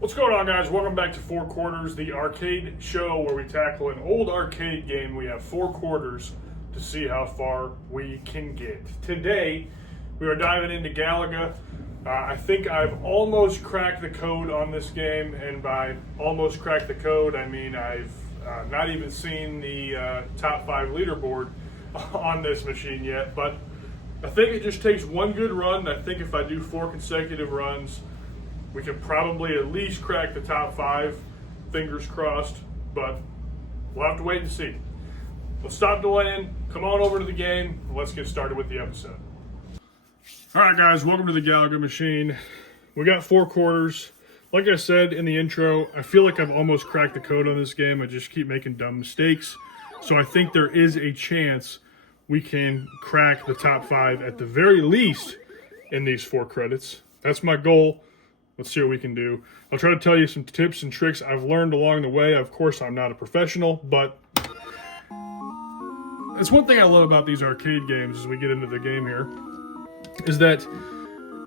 What's going on, guys? Welcome back to Four Quarters, the arcade show where we tackle an old arcade game. We have four quarters to see how far we can get. Today, we are diving into Galaga. I think I've almost cracked the code on this game, and by almost cracked the code, I mean I've not even seen the top 5 leaderboard on this machine yet, but I think it just takes one good run. I think if I do 4 consecutive runs, we can probably at least crack the top 5, fingers crossed, but we'll have to wait and see. Let's stop delaying, come on over to the game, and let's get started with the episode. Alright guys, welcome to the Galaga machine. We got 4 quarters. Like I said in the intro, I feel like I've almost cracked the code on this game. I just keep making dumb mistakes. So I think there is a chance we can crack the top 5 at the very least in these 4 credits. That's my goal. Let's see what we can do. I'll try to tell you some tips and tricks I've learned along the way. Of course, I'm not a professional, but it's one thing I love about these arcade games as we get into the game here, is that,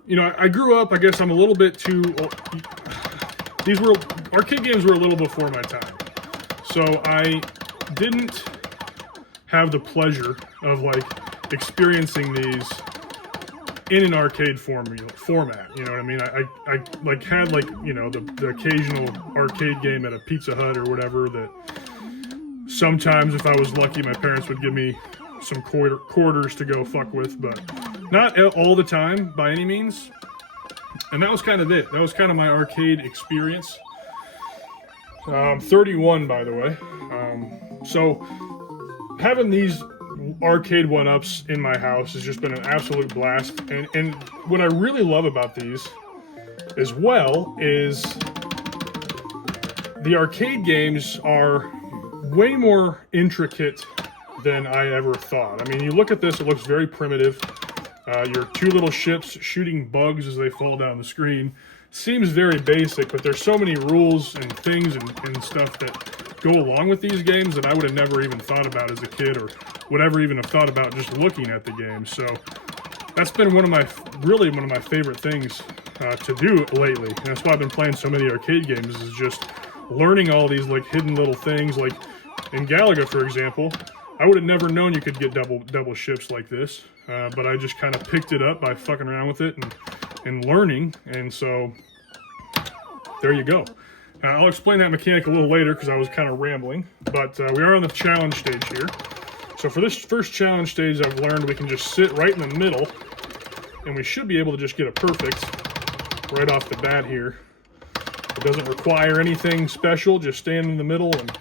you know, I grew up, I guess I'm a little bit too, arcade games were a little before my time. So I didn't have the pleasure of, like, experiencing these in an arcade format, you know what I mean? I like had, like, you know, the occasional arcade game at a Pizza Hut or whatever that sometimes, if I was lucky, my parents would give me some quarters to go fuck with, but not all the time by any means. And that was kind of it. That was kind of my arcade experience. 31, by the way. So having these arcade one-ups in my house has just been an absolute blast, and what I really love about these as well is the arcade games are way more intricate than I ever thought. I mean, you look at this, it looks very primitive. Your 2 little ships shooting bugs as they fall down the screen seems very basic, but there's so many rules and things and stuff that go along with these games that I would have never even thought about as a kid, or would ever even have thought about just looking at the game. So that's been one of my favorite things to do lately. And that's why I've been playing so many arcade games, is just learning all these, like, hidden little things. Like in Galaga, for example, I would have never known you could get double ships like this, but I just kind of picked it up by fucking around with it and learning, and so there you go. I'll explain that mechanic a little later because I was kind of rambling, but we are on the challenge stage here. So for this first challenge stage, I've learned we can just sit right in the middle, and we should be able to just get a perfect right off the bat here. It doesn't require anything special, just stand in the middle and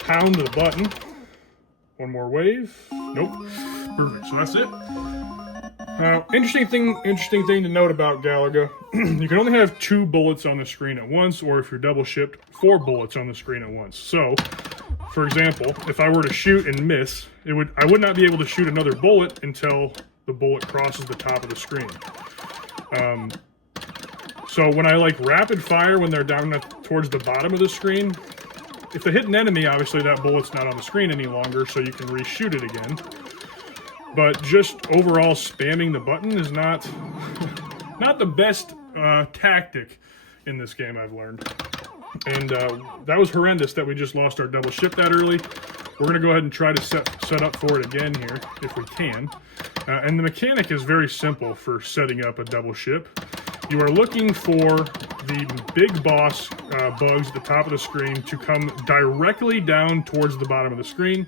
pound the button. One more wave. Nope. Perfect. So that's it. Interesting thing to note about Galaga, you can only have 2 bullets on the screen at once, or if you're double shipped, 4 bullets on the screen at once. So, for example, if I were to shoot and miss, I would not be able to shoot another bullet until the bullet crosses the top of the screen. So when I, like, rapid fire when they're down towards the bottom of the screen, if they hit an enemy, obviously that bullet's not on the screen any longer, so you can reshoot it again. But just overall spamming the button is not the best tactic in this game, I've learned. And that was horrendous that we just lost our double ship that early. We're going to go ahead and try to set up for it again here, if we can. And the mechanic is very simple for setting up a double ship. You are looking for the big boss bugs at the top of the screen to come directly down towards the bottom of the screen.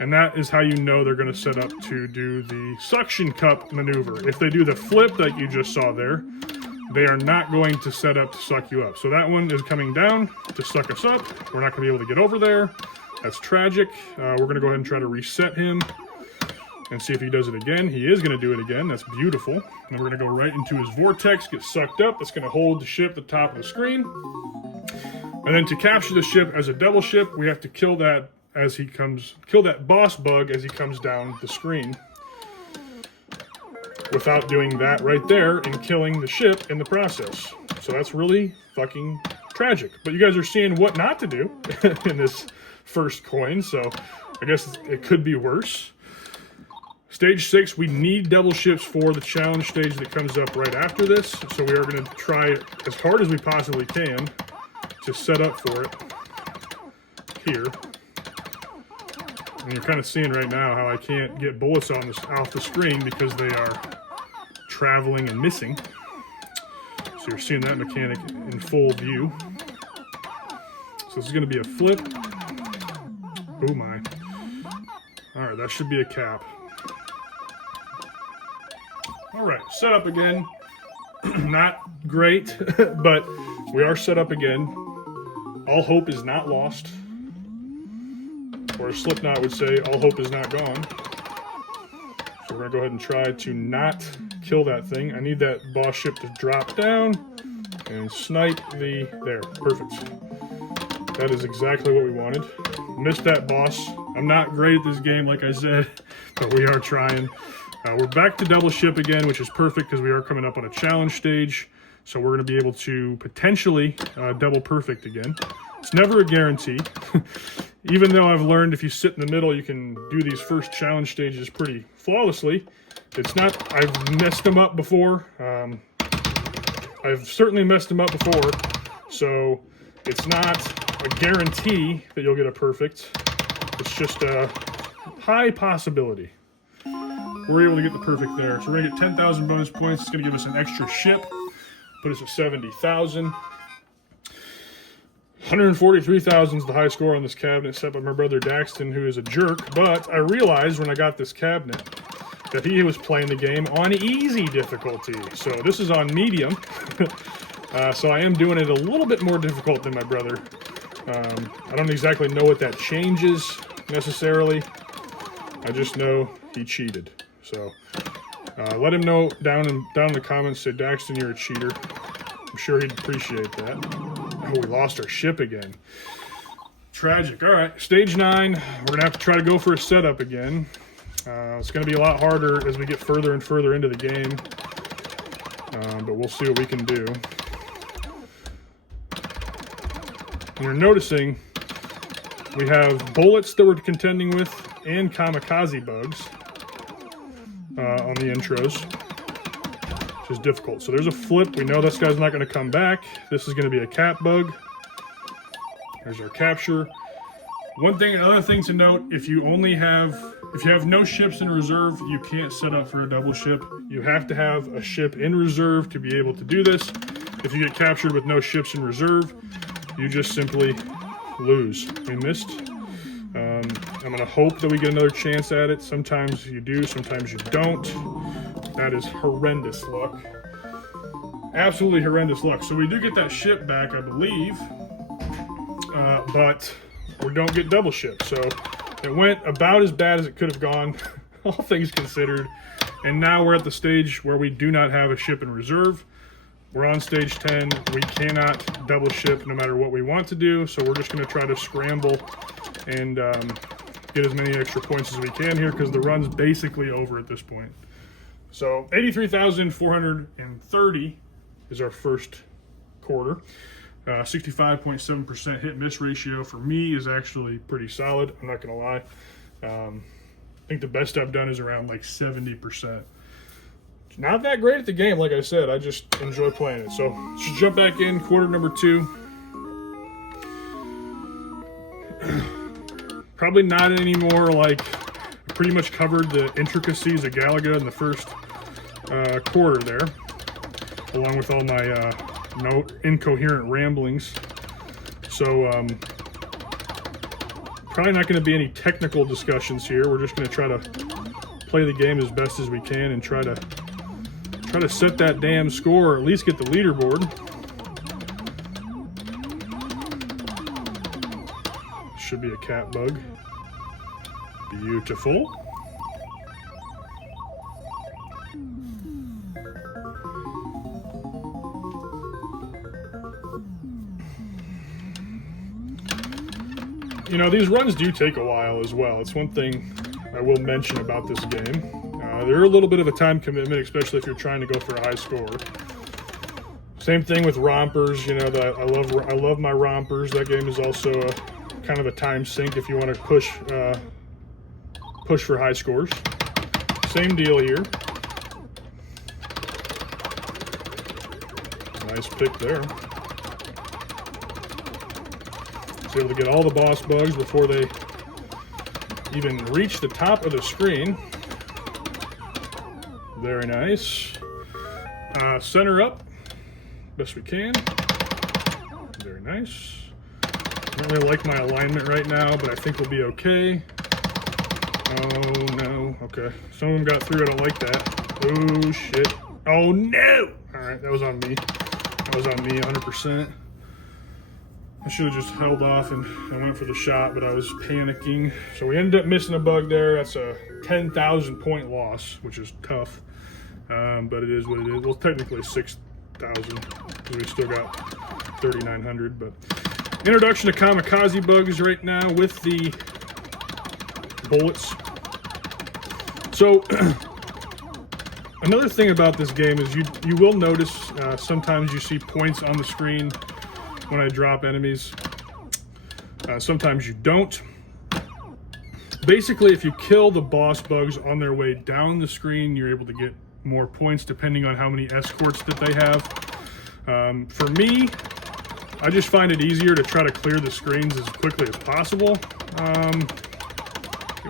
And that is how you know they're going to set up to do the suction cup maneuver. If they do the flip that you just saw there, they are not going to set up to suck you up. So that one is coming down to suck us up. We're not going to be able to get over there. That's tragic. We're going to go ahead and try to reset him and see if he does it again. He is going to do it again. That's beautiful. And we're going to go right into his vortex, get sucked up. That's going to hold the ship at the top of the screen. And then to capture the ship as a double ship, we have to kill that boss bug as he comes down the screen, without doing that right there and killing the ship in the process. So that's really fucking tragic. But you guys are seeing what not to do in this first coin, so I guess it could be worse. Stage 6, we need double ships for the challenge stage that comes up right after this. So we are going to try as hard as we possibly can to set up for it here. And you're kind of seeing right now how I can't get bullets on this off the screen because they are traveling and missing. So you're seeing that mechanic in full view. So this is going to be a flip. Oh my. Alright, that should be a cap. Alright, set up again. Not great, but we are set up again. All hope is not lost. Or as Slipknot would say, all hope is not gone. So we're going to go ahead and try to not kill that thing. I need that boss ship to drop down and snipe the... There, perfect. That is exactly what we wanted. Missed that boss. I'm not great at this game, like I said, but we are trying. We're back to double ship again, which is perfect because we are coming up on a challenge stage. So we're going to be able to potentially double perfect again. It's never a guarantee. Even though I've learned if you sit in the middle, you can do these first challenge stages pretty flawlessly. It's not, I've messed them up before. I've certainly messed them up before. So it's not a guarantee that you'll get a perfect. It's just a high possibility. We're able to get the perfect there. So we're going to get 10,000 bonus points. It's going to give us an extra ship. Put us at 70,000. 143,000 is the high score on this cabinet, set by my brother Daxton, who is a jerk. But I realized when I got this cabinet that he was playing the game on easy difficulty. So this is on medium. So I am doing it a little bit more difficult than my brother. I don't exactly know what that changes necessarily. I just know he cheated. So let him know down in the comments. Say, Daxton, you're a cheater. I'm sure he'd appreciate that. Oh, we lost our ship again. Tragic. All right, stage 9. We're going to have to try to go for a setup again. It's going to be a lot harder as we get further and further into the game. But we'll see what we can do. And you're noticing we have bullets that we're contending with and kamikaze bugs on the intros. Is difficult. So there's a flip. We know this guy's not going to come back. This is going to be a cap bug. There's our capture. Another thing to note, if you have no ships in reserve, you can't set up for a double ship. You have to have a ship in reserve to be able to do this. If you get captured with no ships in reserve, you just simply lose. We missed. I'm going to hope that we get another chance at it. Sometimes you do, sometimes you don't. That is horrendous luck. Absolutely horrendous luck. So we do get that ship back, I believe. But we don't get double ship. So it went about as bad as it could have gone, all things considered. And now we're at the stage where we do not have a ship in reserve. We're on stage 10. We cannot double ship no matter what we want to do. So we're just going to try to scramble and get as many extra points as we can here because the run's basically over at this point. So 83,430 is our first quarter. 65.7% hit miss ratio for me is actually pretty solid. I'm not going to lie. I think the best I've done is around like 70%. Not that great at the game, like I said. I just enjoy playing it. So let's jump back in quarter number 2. Probably not anymore. Like, pretty much covered the intricacies of Galaga in the first quarter there, along with all my incoherent ramblings. So probably not going to be any technical discussions here. We're just going to try to play the game as best as we can and try to set that damn score, or at least get the leaderboard. Should be a cat bug. Beautiful. You know, these runs do take a while as well. It's one thing I will mention about this game. They're a little bit of a time commitment, especially if you're trying to go for a high score. Same thing with rompers. You know, I love my rompers. That game is also a kind of a time sink if you want to push for high scores. Same deal here. Nice pick there. was able to get all the boss bugs before they even reach the top of the screen. Very nice. Center up, best we can. Very nice. I don't really like my alignment right now, but I think we'll be okay. Oh no, okay. Some of them got through, I don't like that. Oh shit. Oh no! Alright, that was on me. That was on me 100%. I should have just held off and went for the shot, but I was panicking. So we ended up missing a bug there. That's a 10,000 point loss, which is tough. But it is what it is. Well, technically 6,000, because we still got 3,900. But introduction to kamikaze bugs right now with the bullets. So another thing about this game is you will notice sometimes you see points on the screen when I drop enemies. Sometimes you don't. Basically, if you kill the boss bugs on their way down the screen, you're able to get more points depending on how many escorts that they have. For me, I just find it easier to try to clear the screens as quickly as possible.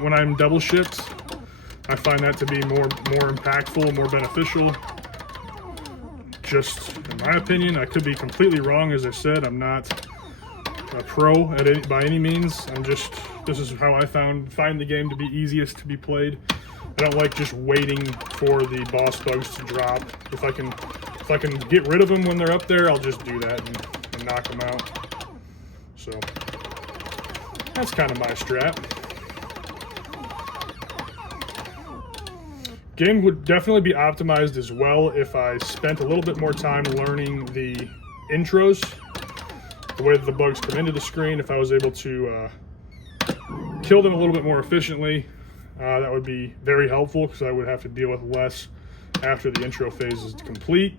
When I'm double shipped, I find that to be more impactful, more beneficial. Just in my opinion, I could be completely wrong. As I said, I'm not a pro by any means. This is how I find the game to be easiest to be played. I don't like just waiting for the boss bugs to drop. If I can get rid of them when they're up there, I'll just do that and knock them out. So that's kind of my strat. Game would definitely be optimized as well if I spent a little bit more time learning the intros, the way that the bugs come into the screen. If I was able to kill them a little bit more efficiently, that would be very helpful, because I would have to deal with less after the intro phase is complete.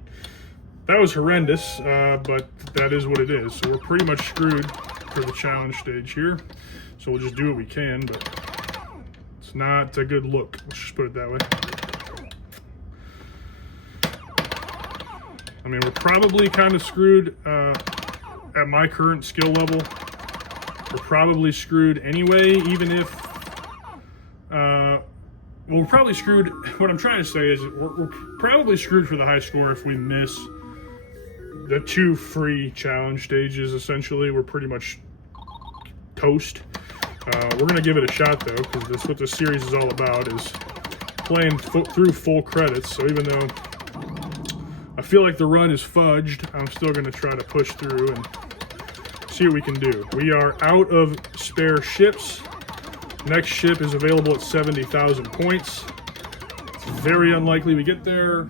That was horrendous, but that is what it is. So we're pretty much screwed for the challenge stage here. So we'll just do what we can, but it's not a good look. Let's just put it that way. I mean, we're probably kind of screwed at my current skill level. We're probably screwed anyway, even if... well, we're probably screwed... What I'm trying to say is we're probably screwed for the high score if we miss the 2 free challenge stages, essentially. We're pretty much toast. We're going to give it a shot, though, because that's what this series is all about, is playing through full credits. So even though I feel like the run is fudged, I'm still going to try to push through and see what we can do. We are out of spare ships. Next ship is available at 70,000 points. It's very unlikely we get there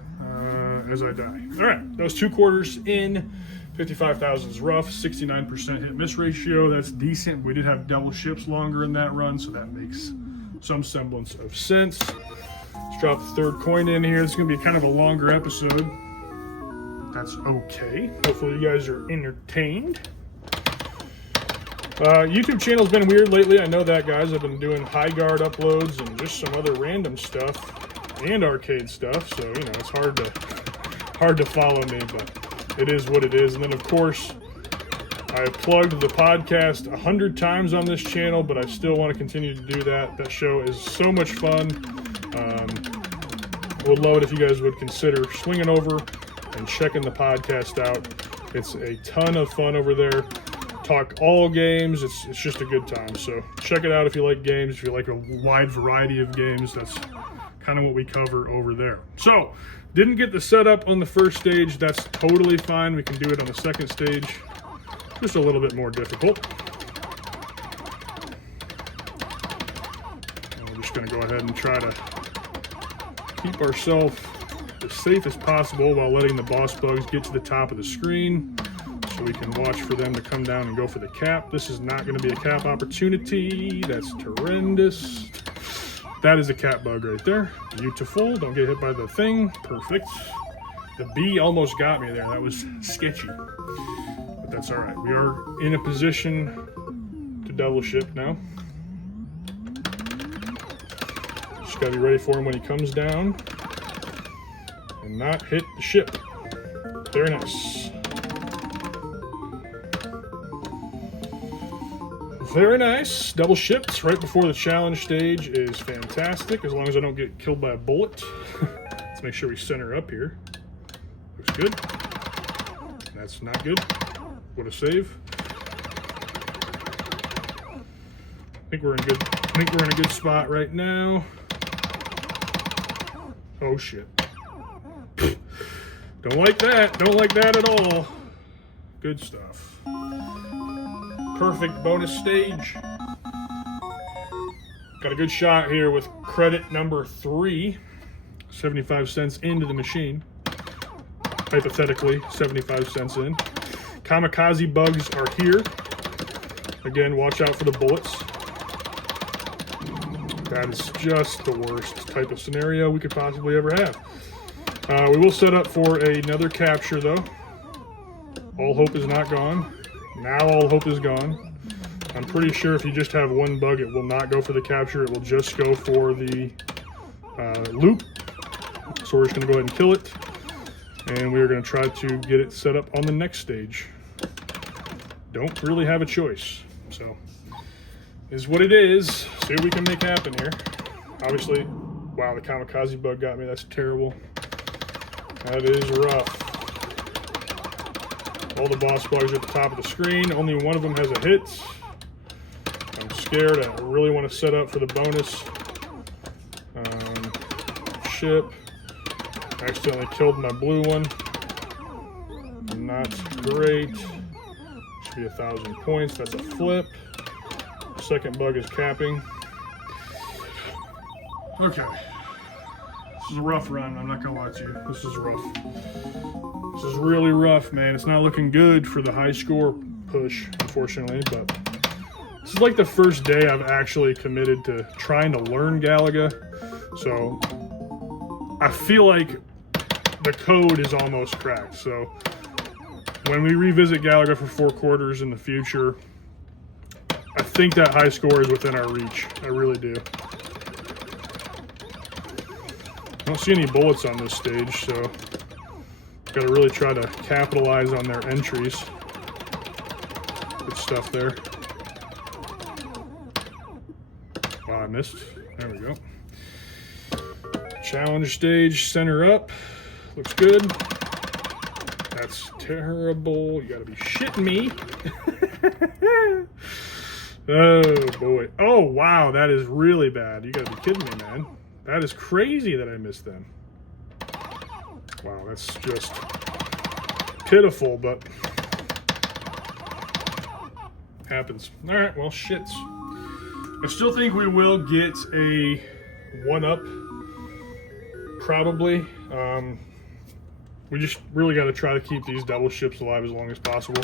as I die. All right, those 2 quarters in. 55,000 is rough, 69% hit miss ratio. That's decent. We did have double ships longer in that run, so that makes some semblance of sense. Let's drop the 3rd coin in here. This is going to be kind of a longer episode. That's okay. Hopefully you guys are entertained. YouTube channel's been weird lately. I know that, guys. I've been doing high guard uploads and just some other random stuff and arcade stuff. So, you know, it's hard to follow me, but it is what it is. And then, of course, I plugged the podcast 100 times on this channel, but I still want to continue to do that. That show is so much fun. Would love it if you guys would consider swinging over and checking the podcast out. It's a ton of fun over there. Talk all games. It's just a good time. So check it out if you like games, if you like a wide variety of games. That's kind of what we cover over there. So didn't get the setup on the first stage. That's totally fine. We can do it on the second stage. Just a little bit more difficult. And we're just going to go ahead and try to keep ourselves as safe as possible while letting the boss bugs get to the top of the screen so we can watch for them to come down and go for the cap. This is not going to be a cap opportunity. That's horrendous. That is a cap bug right there. Beautiful. Don't get hit by the thing. Perfect. The bee almost got me there. That was sketchy. But that's all right. We are in a position to double ship now. Just got to be ready for him when he comes down and not hit the ship. Very nice. Very nice. Double shipped right before the challenge stage is fantastic, as long as I don't get killed by a bullet. Let's make sure we center up here. Looks good. That's not good. What a save. I think we're in a good spot right now. Oh shit. Don't like that. Don't like that at all. Good stuff. Perfect bonus stage. Got a good shot here with credit number 3. 75 cents into the machine. Hypothetically, 75 cents in. Kamikaze bugs are here. Again, watch out for the bullets. That is just the worst type of scenario we could possibly ever have. We will set up for another capture, though. All hope is not gone. Now all hope is gone. I'm pretty sure if you just have one bug, it will not go for the capture. It will just go for the loop. So we're just going to go ahead and kill it. And we're going to try to get it set up on the next stage. Don't really have a choice. So, is what it is. See what we can make happen here. Obviously, wow, the kamikaze bug got me. That's terrible. That is rough. All the boss bugs are at the top of the screen. Only one of them has a hit. I'm scared. I really want to set up for the bonus. Ship. Accidentally killed my blue one. Not great. Should be 1,000 points. That's a flip. Second bug is capping. Okay. This is a rough run. I'm not gonna lie to you. This is rough. This is really rough, man. It's not looking good for the high score push, unfortunately, but this is like the first day I've actually committed to trying to learn Galaga. So I feel like the code is almost cracked. So when we revisit Galaga for 4 quarters in the future, I think that high score is within our reach. I really do. I don't see any bullets on this stage, so got to really try to capitalize on their entries. Good stuff there. Wow, I missed. There we go. Challenge stage, center up. Looks good. That's terrible. You got to be shitting me. Oh boy. Oh wow, that is really bad. You got to be kidding me, man. That is crazy that I missed them. Wow, that's just pitiful, but happens. All right, well, shits. I still think we will get a 1-up, probably. We just really got to try to keep these double ships alive as long as possible.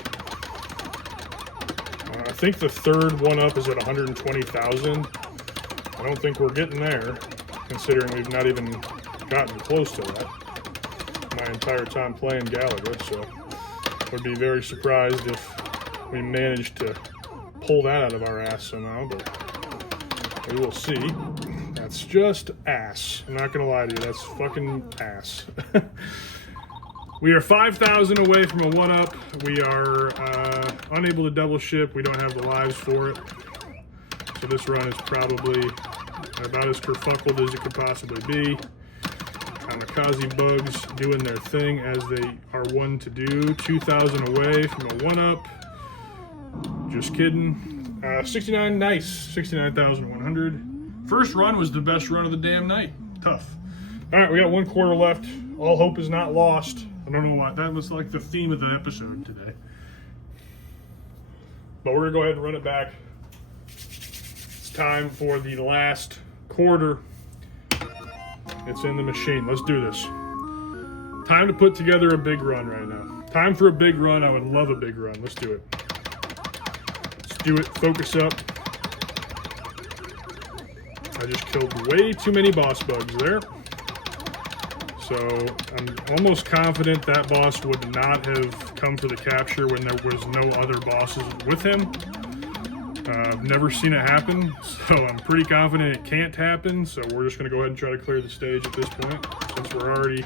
I think the third 1-up is at 120,000. I don't think we're getting there, considering we've not even gotten close to that my entire time playing Galaga, so would be very surprised if we managed to pull that out of our ass somehow, but we will see. That's just ass. I'm not gonna lie to you, that's fucking ass. We are 5,000 away from a 1-up. We are unable to double ship. We don't have the lives for it. So this run is probably about as kerfuckled as it could possibly be. Kamikaze bugs doing their thing as they are one to do. 2,000 away from a 1-up. Just kidding. 69, nice. 69,100. First run was the best run of the damn night. Tough. All right, we got 1 quarter left. All hope is not lost. I don't know why. That was like the theme of the episode today. But we're going to go ahead and run it back. It's time for the last quarter. It's in the machine. Let's do this. Time to put together a big run right now. Time for a big run. I would love a big run. Let's do it. Let's do it. Focus up. I just killed way too many boss bugs there. So I'm almost confident that boss would not have come for the capture when there was no other bosses with him. I've never seen it happen, so I'm pretty confident it can't happen. So we're just going to go ahead and try to clear the stage at this point, since we're already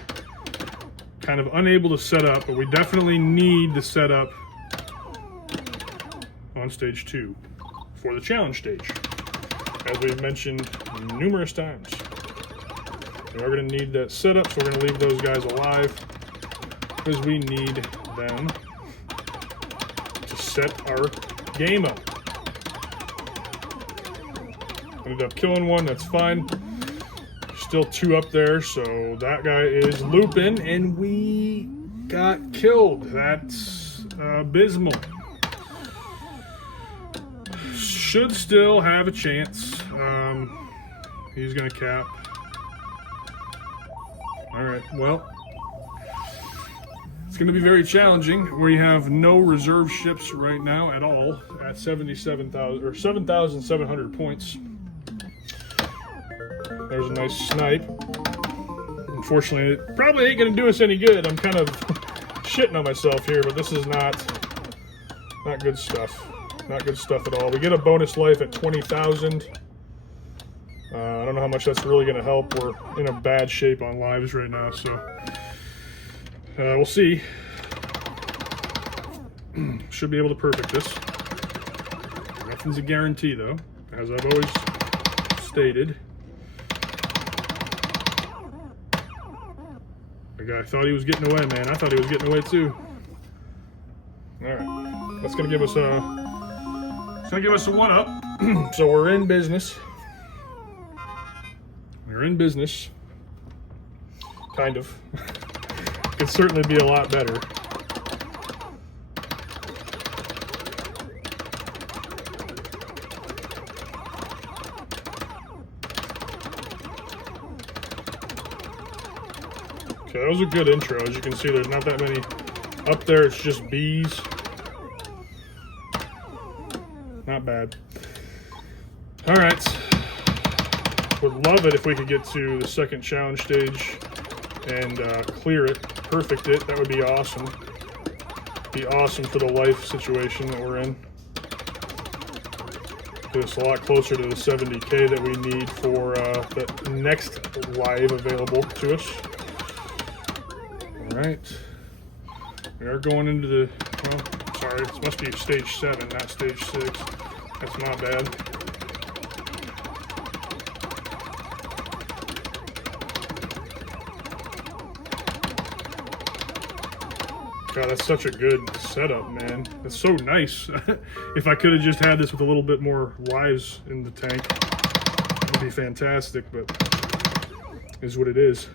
kind of unable to set up, but we definitely need to set up on stage 2 for the challenge stage, as we've mentioned numerous times. We are going to need that setup, so we're going to leave those guys alive because we need them to set our game up. Ended up killing one, that's fine. Still 2 up there, so that guy is looping, and we got killed. That's abysmal. Should still have a chance. He's gonna cap. All right, well, it's gonna be very challenging. We have no reserve ships right now at all at 77,000 or 7,700 points. There's a nice snipe. Unfortunately, it probably ain't gonna do us any good. I'm kind of shitting on myself here, but this is not good stuff. Not good stuff at all. We get a bonus life at 20,000. I don't know how much that's really gonna help. We're in a bad shape on lives right now, so we'll see. Should be able to perfect this. Nothing's a guarantee though, as I've always stated. The guy thought he was getting away, man. I thought he was getting away too. All right, that's gonna give us a 1-up. So we're in business. We're in business. Kind of. Could certainly be a lot better. Okay, that was a good intro. As you can see, there's not that many up there. It's just bees. Not bad. All right. Would love it if we could get to the second challenge stage and clear it, perfect it. That would be awesome. Be awesome for the life situation that we're in. Get us a lot closer to the 70K that we need for the next live available to us. All right. We are going into the, well, sorry, it must be stage 7, not stage 6. That's not bad. God, that's such a good setup, man. That's so nice. If I could have just had this with a little bit more lives in the tank, it would be fantastic, but it is what it is.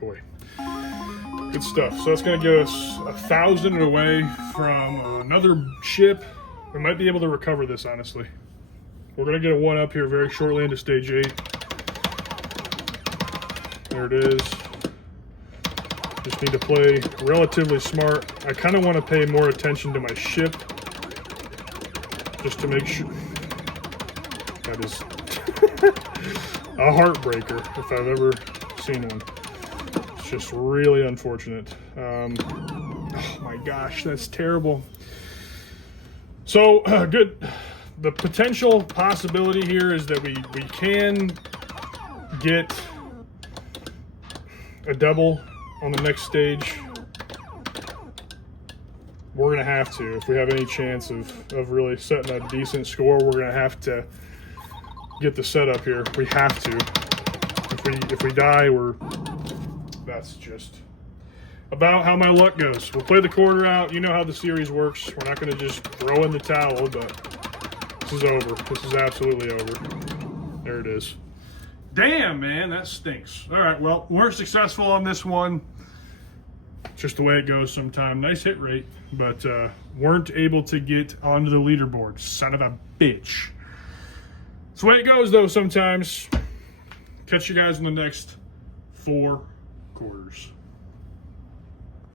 Boy, good stuff. So that's going to give us 1,000 away from another ship. We might be able to recover this, honestly. We're going to get a 1-up here very shortly into stage 8. There it is. Just need to play relatively smart. I kind of want to pay more attention to my ship, just to make sure. That is a heartbreaker if I've ever seen one. It's just really unfortunate. Oh my gosh, that's terrible. So good. The potential possibility here is that we can get a double on the next stage. We're gonna have to, if we have any chance of really setting a decent score, we're gonna have to get the setup here. We have to. If we die, that's just about how my luck goes. We'll play the quarter out. You know how the series works. We're not gonna just throw in the towel, but this is over. This is absolutely over. There it is. Damn, man, that stinks. All right, well, weren't successful on this one. Just the way it goes sometimes. Nice hit rate, but weren't able to get onto the leaderboard. Son of a bitch. It's the way it goes, though, sometimes. Catch you guys in the next 4 quarters.